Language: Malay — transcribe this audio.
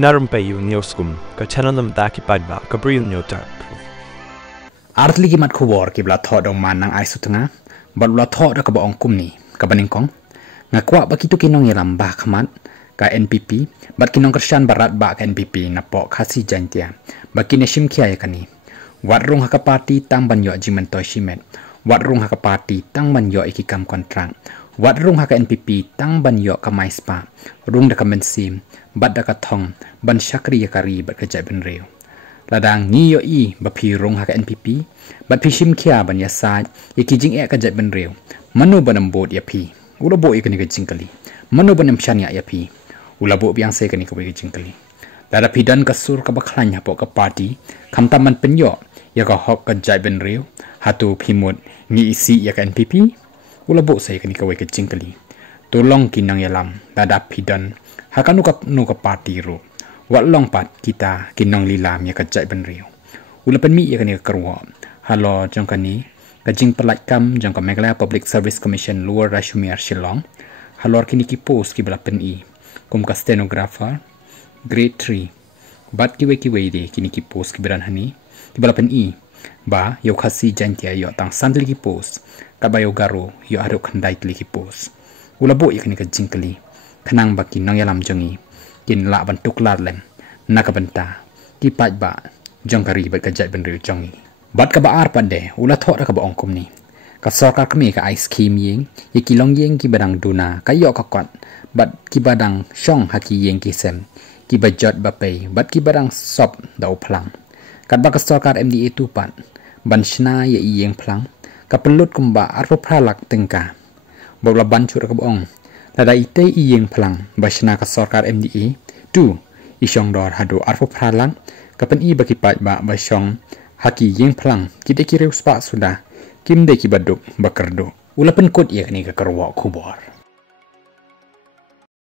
Narum payu nioskum ka chananam daki padba ka bril nyotar. Artli gimat kubor kibla thod ong man nang ai sutanga balula thod ka ba ong kumni ka baningkong ngakwa ba kitu kinong yalam ba khamat ka NPP bat kinong Krisyan barat ba ka NPP na po khasi jantia ba kineshim khia yakani watrung haka party tang banyo jimentoy shimet watrung haka party tang banyo ikikam kontrang watrung haka NPP tang banyo ka maispa rung da ka mensim bat da ka thong ban shakri yakari bat ka jai ben reu ladang ngiyo i bapi rong haka NPP bat pishim kia ban yasaj yakijing e ka jai ben reu manu banam bot yapi ula bo ikani ka jingkali manu banam shania yapi ula bo biang se kani ka jingkali lada pidan kasur ka baklanya po ka party kamtaman penyo ya ka hok ka jai ben reu hatu phimut ngi isi ya ka NPP ula bo se kani ka jingkali tolong kinang yalam lada pidan hakanu ka party ro wat long pat kita kinong lilam ya kajai ben riu ulapan mi ya kani kerwa halo jong kani kajing pelat kam jong ka Meghalaya Public Service Commission Lower Rashumir Shillong halo kini ki post ki belapen i kum ka stenographer grade 3 bat ki we de kini ki post ki beran hani ki belapen i ba yo khasi jantia yo tang sandli ki post ka bayo garo yo aro khandai ki post ulabo ya kani kajing kali kanang baki nong yalam jongi kin la bantuk lar lem nakabenta ki paj ba jongkari bat kajai ben riu jongi bat ka ba ar pande ula thok ka ba ongkom ni ka sarkar kami ka ice cream yeng ki long yeng ki badang duna ka yo ka kwat bat ki badang shong haki yeng ki sem ki bajot ba pe bat ki badang sop dau plang kat ba ka sarkar MDA tu pat ban shna ye yeng plang ka pelut kumba arpo pralak tengka bawla ban chura ka bong tada ite yeng plang basna ka sarkar MDA tu isyong dor hado arpo pralang kapan i baki pat ba basyong haki yeng plang kita kira uspa sudah kim de ki baduk bakardo ulapan kot ia kani ka karwa kubor